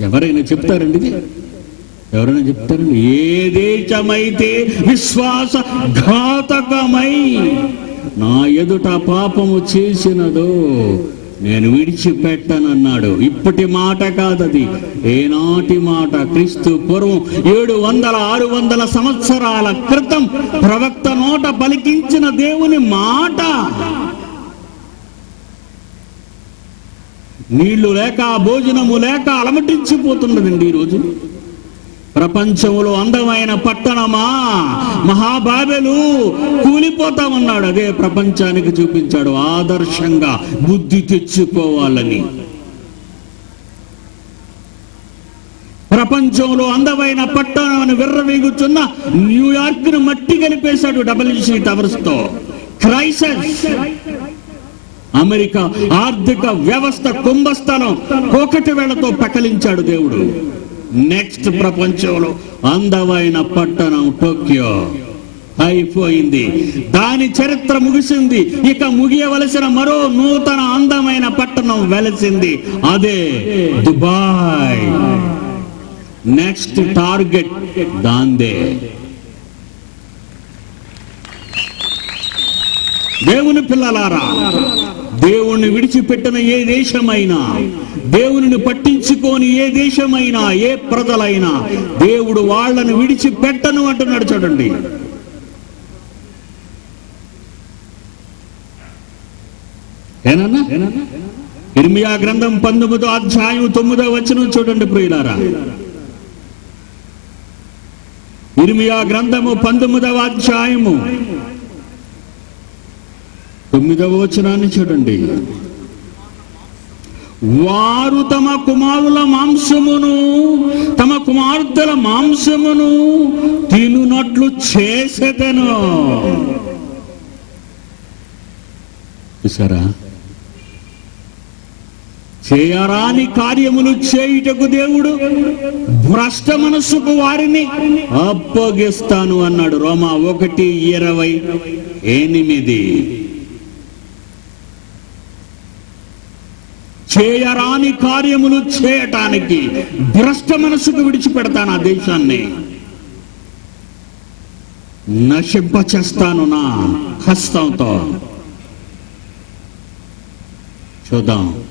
ఎవరైనా చెప్తారండి ఇది? ఎవరైనా చెప్తారండి? ఏ దేశమైతే విశ్వాస ఘాతకమై నా ఎదుట పాపము చేసినదో నేను విడిచిపెట్టనన్నాడు. ఇప్పటి మాట కాదది. ఏనాటి మాట? క్రీస్తు పూర్వం ఏడు వందల ఆరు వందల సంవత్సరాల క్రితం ప్రవక్త నోట పలికించిన దేవుని మాట నీళ్ళు లేక భోజనము లేక అలమటించిపోతున్నదండి ఈరోజు. ప్రపంచంలో అందమైన పట్టణమా? మహాబాబెలు కూలిపోతా ఉన్నాడు అదే ప్రపంచానికి చూపించాడు. ఆదర్శంగా బుద్ధి తెచ్చుకోవాలని. ప్రపంచంలో అందమైన పట్టణం అని విర్రవీగుచున్న న్యూయార్క్ను మట్టి కలిపేశాడు డబ్ల్యూసీ టవర్స్తో క్రైసస్. అమెరికా ఆర్థిక వ్యవస్థ కుంభస్థలం ఒకటి వేళతో పకలించాడు దేవుడు. నెక్స్ట్ ప్రపంచంలో అందమైన పట్టణం టోక్యో. అయిపోయింది. దాని చరిత్ర ముగిసింది. ఇక ముగియవలసిన మరో నూతన అందమైన పట్టణం వెలసింది. అదే దుబాయ్. నెక్స్ట్ టార్గెట్ దాందే. దేవుని పిల్లలారా దేవుణ్ణి విడిచిపెట్టిన ఏ దేశమైనా దేవుని పట్టించుకోని ఏ దేశమైనా ఏ ప్రజలైనా దేవుడు వాళ్ళను విడిచిపెట్టను అంటున్నాడు చూడండి ఏనన్నా? ఇర్మియా గ్రంథం పంతొమ్మిదో అధ్యాయం తొమ్మిదో వచ్చిన చూడండి ప్రియులారా. ఇర్మియా గ్రంథము పంతొమ్మిదవ అధ్యాయము తొమ్మిదవ వచనాన్ని చూడండి. వారు తమ కుమారుల మాంసమును తమ కుమార్తెల మాంసమును తినునట్లు చేసేదను. చూసారా? చేయరాని కార్యములు చేయుటకు దేవుడు భ్రష్ట మనస్సుకు వారిని అప్పగిస్తాను అన్నాడు. రోమా ఒకటి ఇరవై ఎనిమిది. చేయరాని కార్యములు చేయటానికి భ్రష్ట మనసుకు విడిచిపెడతాను ఆ దేశాన్ని. నశింప చేస్తాను నా హస్తంతో. చూద్దాం.